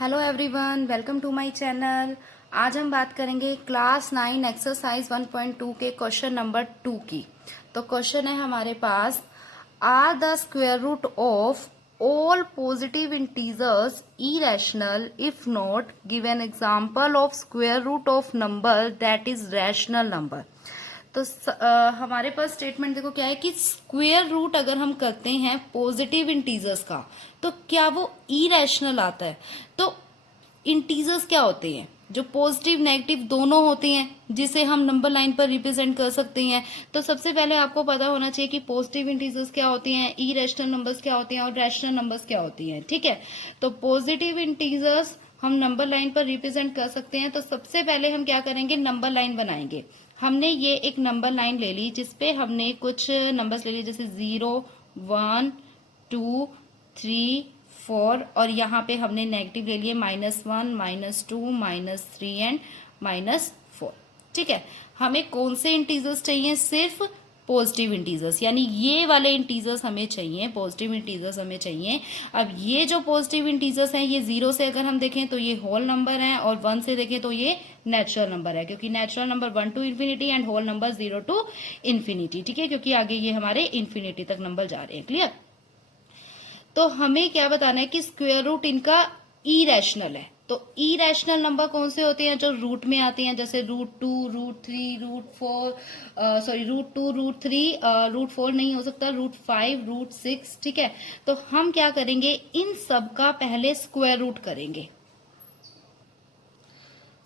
Hello everyone, welcome to my channel. आज हम बात करेंगे क्लास 9 एक्सरसाइज 1.2 के क्वेश्चन नंबर 2 की। तो क्वेश्चन है हमारे पास, are the square root of all positive integers irrational, if not give an example of square root of number that is rational number. तो हमारे पास स्टेटमेंट देखो क्या है कि स्क्वायर रूट अगर हम करते हैं पॉजिटिव इंटीजर्स का तो क्या वो इरेशनल आता है। तो इंटीजर्स क्या होते हैं, जो पॉजिटिव नेगेटिव दोनों होते हैं, जिसे हम नंबर लाइन पर रिप्रेजेंट कर सकते हैं। तो सबसे पहले आपको पता होना चाहिए कि पॉजिटिव इंटीजर्स क्या होती हैं, इरेशनल नंबर्स क्या होती हैं और रैशनल नंबर्स क्या होती हैं। ठीक है, तो पॉजिटिव इंटीजर्स हम नंबर लाइन पर रिप्रेजेंट कर सकते हैं। तो सबसे पहले हम क्या करेंगे, नंबर लाइन बनाएंगे। हमने ये एक नंबर लाइन ले ली जिसपे हमने कुछ नंबर्स ले लिए, जैसे 0, 1, 2, 3, 4 और यहाँ पे हमने नेगेटिव ले लिए -1, -2, -3 एंड -4। ठीक है, हमें कौन से इंटीजर्स चाहिए, सिर्फ पॉजिटिव इंटीजर्स, यानी ये वाले इंटीजर्स हमें चाहिए, पॉजिटिव इंटीजर्स हमें चाहिए। अब ये जो पॉजिटिव इंटीजर्स हैं, ये 0 से अगर हम देखें तो ये होल नंबर हैं और 1 से देखें तो ये नेचुरल नंबर है, क्योंकि natural number 1 to infinity and whole number 0 to infinity. ठीक है, क्योंकि आगे ये हमारे इन्फिनिटी तक नंबर जा रहे हैं। क्लियर। तो हमें क्या बताना है कि स्क्वायर रूट इनका इरेशनल है। तो इरेशनल नंबर कौन से होते हैं, जो रूट में आते हैं, जैसे √2, √3, √4, सॉरी √2, √3, √4 नहीं हो सकता, √5, √6। ठीक है, तो हम क्या करेंगे, इन सब का पहले स्क्वायर रूट करेंगे।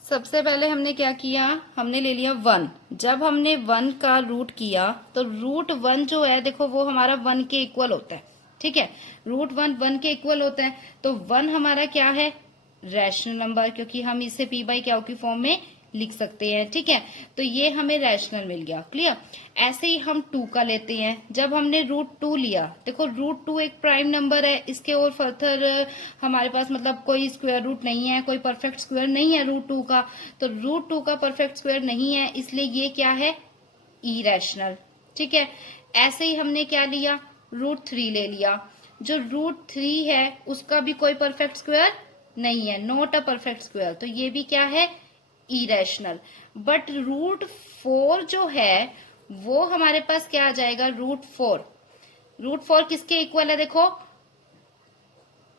सबसे पहले हमने क्या किया, हमने ले लिया 1। जब हमने 1 का रूट किया तो √1 जो है देखो वो हमारा 1 के इक्वल होता है। ठीक है, √1 1 के इक्वल होता है, तो 1 हमारा क्या है, रैशनल नंबर, क्योंकि हम इसे p बाई क्यू की फॉर्म में लिख सकते हैं। ठीक है, तो ये हमें रैशनल मिल गया। क्लियर। ऐसे ही हम 2 का लेते हैं। जब हमने √2 लिया, देखो √2 एक प्राइम नंबर है, इसके और फर्दर हमारे पास मतलब कोई स्क्वायर रूट नहीं है, कोई परफेक्ट स्क्वायर नहीं है √2 का। तो √2 का परफेक्ट स्क्वायर नहीं है, इसलिए ये क्या है, इरेशनल। ठीक है, ऐसे ही हमने क्या लिया, √3 ले लिया। जो √3 है उसका भी कोई परफेक्ट स्क्वायर नहीं है, नॉट अ परफेक्ट स्क्वायर, तो ये भी क्या है, इरेशनल। बट √4 जो है वो हमारे पास क्या आ जाएगा, √4। √4 किसके इक्वल है, देखो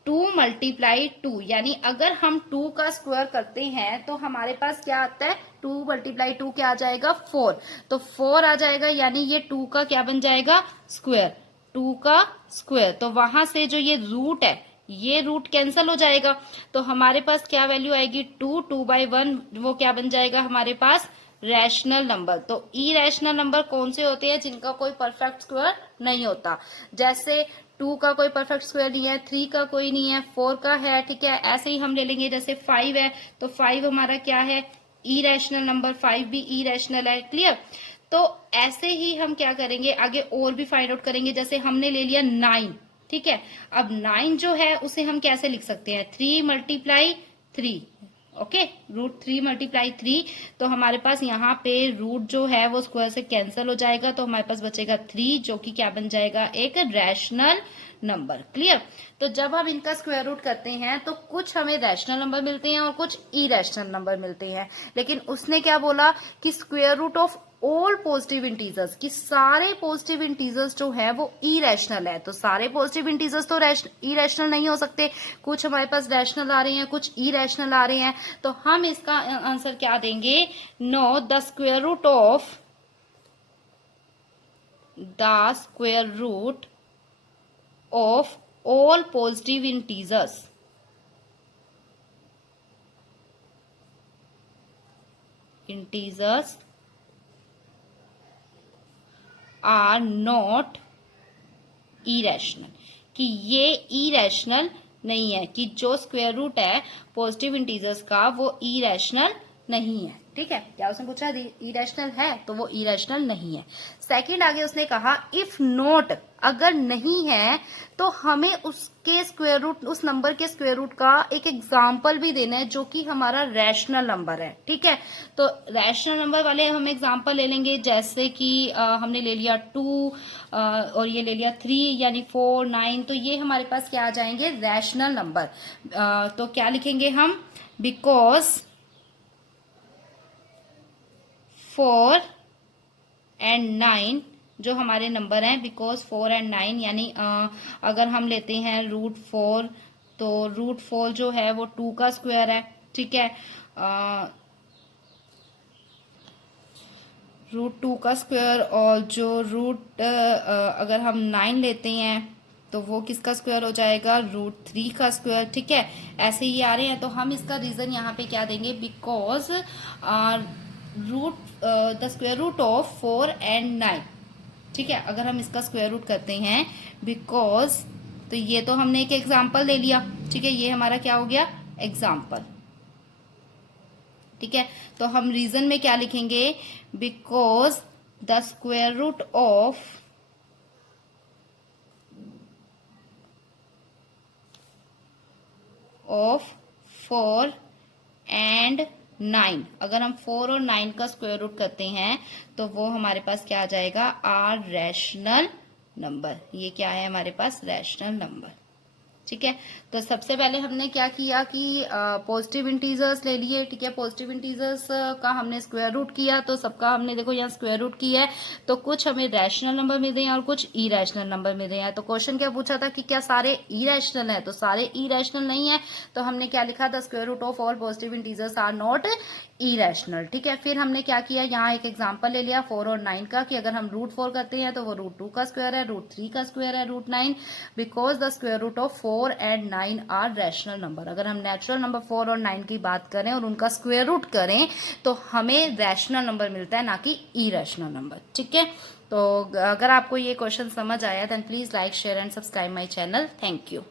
2 × 2, यानी अगर हम 2 का स्क्वायर करते हैं तो हमारे पास क्या आता है, 2 × 2 क्या आ जाएगा, 4। तो 4 आ जाएगा, यानी ये 2 का क्या बन जाएगा, स्क्वायर, 2 का स्क्वायर। तो वहां से जो ये रूट है, ये रूट कैंसिल हो जाएगा, तो हमारे पास क्या वैल्यू आएगी, 2/1, वो क्या बन जाएगा हमारे पास, रैशनल नंबर। तो इरेशनल नंबर कौन से होते हैं, जिनका कोई परफेक्ट स्क्वायर नहीं होता। जैसे 2 का कोई परफेक्ट स्क्वायर नहीं है, 3 का कोई नहीं है, 4 का है। ठीक है, ऐसे ही हम ले लेंगे, जैसे 5 है तो 5 हमारा क्या है, इरेशनल नंबर, 5 भी इरेशनल है। क्लियर। तो ऐसे ही हम क्या करेंगे, आगे और भी फाइंड आउट करेंगे। जैसे हमने ले लिया 9। ठीक है, अब 9 जो है उसे हम कैसे लिख सकते हैं, 3 × 3। ओके, √3 × 3, तो हमारे पास यहाँ पे रूट जो है वो स्क्वायर से कैंसिल हो जाएगा, तो हमारे पास बचेगा 3, जो कि क्या बन जाएगा, एक रैशनल नंबर। क्लियर। तो जब हम इनका स्क्वायर रूट करते हैं तो कुछ हमें रैशनल नंबर मिलते हैं और कुछ इरेशनल नंबर मिलते हैं। लेकिन उसने क्या बोला कि square root of all positive integers, कि सारे पॉजिटिव इंटीजर्स जो है वो इरेशनल है। तो सारे पॉजिटिव इंटीजर्स तो इरेशनल नहीं हो सकते, कुछ हमारे पास रैशनल आ रहे हैं, कुछ इरेशनल आ रहे हैं। तो हम इसका आंसर क्या देंगे, no, the square root of of all positive integers are not irrational, कि ये इरेशनल नहीं है, कि जो स्क्वायर रूट है पॉजिटिव इंटीजर्स का वो इरेशनल नहीं है। ठीक है, क्या उसने पूछा इरेशनल है, तो वो इरेशनल नहीं है। सेकंड आगे उसने कहा इफ नॉट, अगर नहीं है तो हमें उसके स्क्वायर रूट, उस नंबर के स्क्वायर रूट का एक एग्जाम्पल भी देना है जो कि हमारा रैशनल नंबर है। ठीक है, तो रैशनल नंबर वाले हम एग्जाम्पल ले लेंगे, जैसे कि हमने ले लिया 2 और ये ले लिया 3 यानी 4 9, तो ये हमारे पास क्या आ जाएंगे, रैशनल नंबर। तो क्या लिखेंगे हम, बिकॉज 4 एंड 9 जो हमारे नंबर हैं, बिकॉज 4 एंड 9 यानी अगर हम लेते हैं √4, तो √4 जो है वो 2 का स्क्वायर है। ठीक है, √2 का स्क्वायर, और जो अगर हम 9 लेते हैं तो वो किसका स्क्वायर हो जाएगा, √3 का स्क्वायर। ठीक है, ऐसे ही आ रहे हैं, तो हम इसका रीजन यहाँ पे क्या देंगे, because the square root of 4 and 9। ठीक है, अगर हम इसका स्क्वायर रूट करते हैं बिकॉज, तो ये तो हमने एक एग्जाम्पल ले लिया। ठीक है, ये हमारा क्या हो गया, एग्जाम्पल। ठीक है, तो हम रीजन में क्या लिखेंगे, because the square root of 4 and 9, अगर हम 4 और 9 का स्क्वायर रूट करते हैं तो वो हमारे पास क्या आ जाएगा, आर रैशनल नंबर। ये क्या है हमारे पास, रैशनल नंबर। ठीक है, तो सबसे पहले हमने क्या किया कि पॉजिटिव इंटीजर्स ले लिए। ठीक है, पॉजिटिव इंटीजर्स का हमने स्क्वायर रूट किया, तो सबका हमने देखो यहाँ स्क्वायर रूट किया है, तो कुछ हमें रैशनल नंबर मिल रहे हैं और कुछ इरेशनल नंबर मिल रहे हैं। तो क्वेश्चन क्या पूछा था कि क्या सारे इरेशनल है, तो सारे इरेशनल नहीं है, तो हमने क्या लिखा था, square root of all positive integers are not irrational. ठीक है, फिर हमने क्या किया, यहाँ एक एग्जाम्पल ले लिया 4 और 9 का, कि अगर हम √4 करते हैं तो वो √2 का स्क्वायर है, √3 का स्क्वायर है, √9, because the square root of 4 and 9 are rational number. अगर हम नेचुरल नंबर 4 और 9 की बात करें और उनका स्क्वायर रूट करें तो हमें रैशनल नंबर मिलता है, ना कि इरेशनल नंबर। ठीक है, तो अगर आपको ये क्वेश्चन समझ आया then please like share and subscribe my channel. Thank you.